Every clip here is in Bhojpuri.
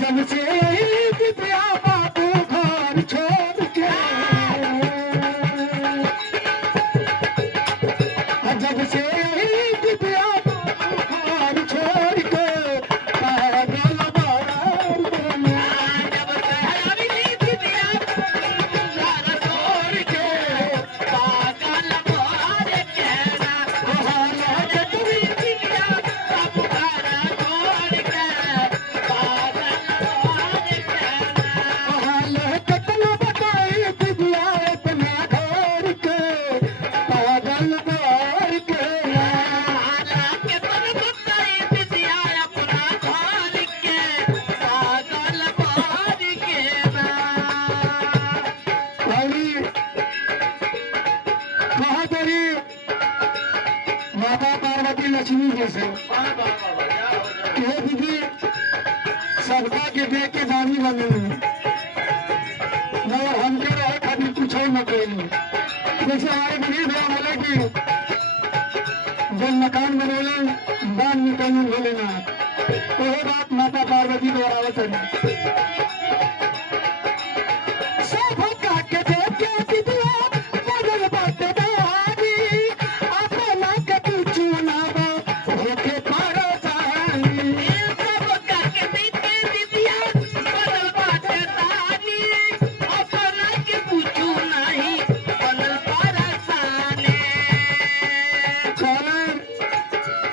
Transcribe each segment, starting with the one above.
जब से दिव्या बाबू घर छोड़ के, जब से दिव्या बाबू घर छोड़ के पागल बार बोले, जब से दिव्या घर छोड़ के पागल बार कहना, जब भी दिव्या बाबू घर छोड़ के माता पार्वती लक्ष्मी जैसे दीदी सबका के देख के दानी बने मगर हमके रहे खातिर कुछ न करेंगे। जैसे हमारे गरीब है बोले कि जब मकान बनोले दान निकलने भोलेनाथ, तो ये बात माता पार्वती द्वारा बताई।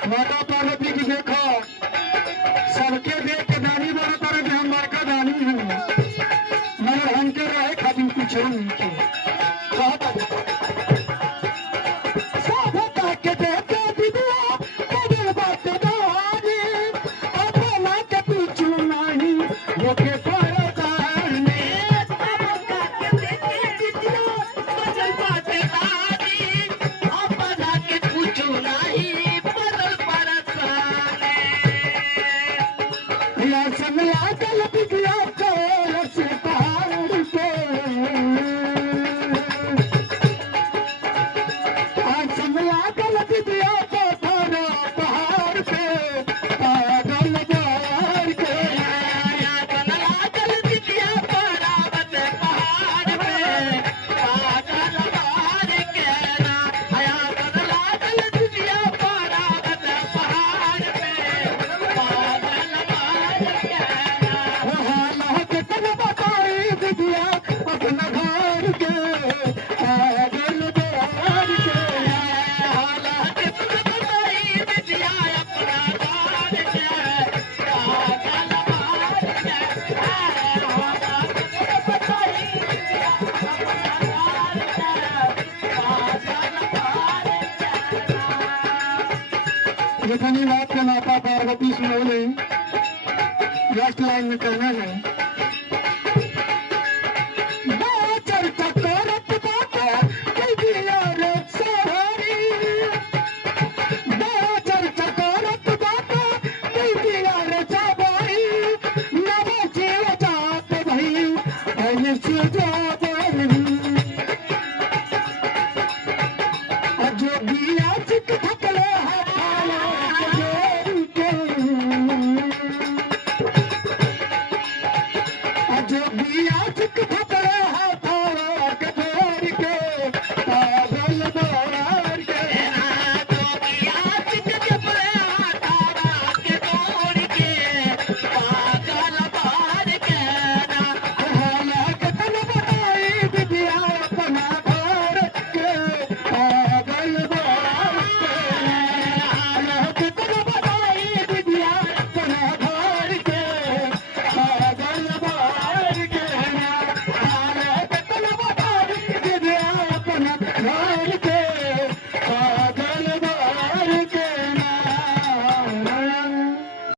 माता पार्वती की देखो सबके देख के दानी बना तारे कि हम बड़का दानी हैं, मगर हमके रहे खातिर कुछ नहीं किया। जितनी बात के माता पार्वती सुनोले लास्ट लाइन में कहना है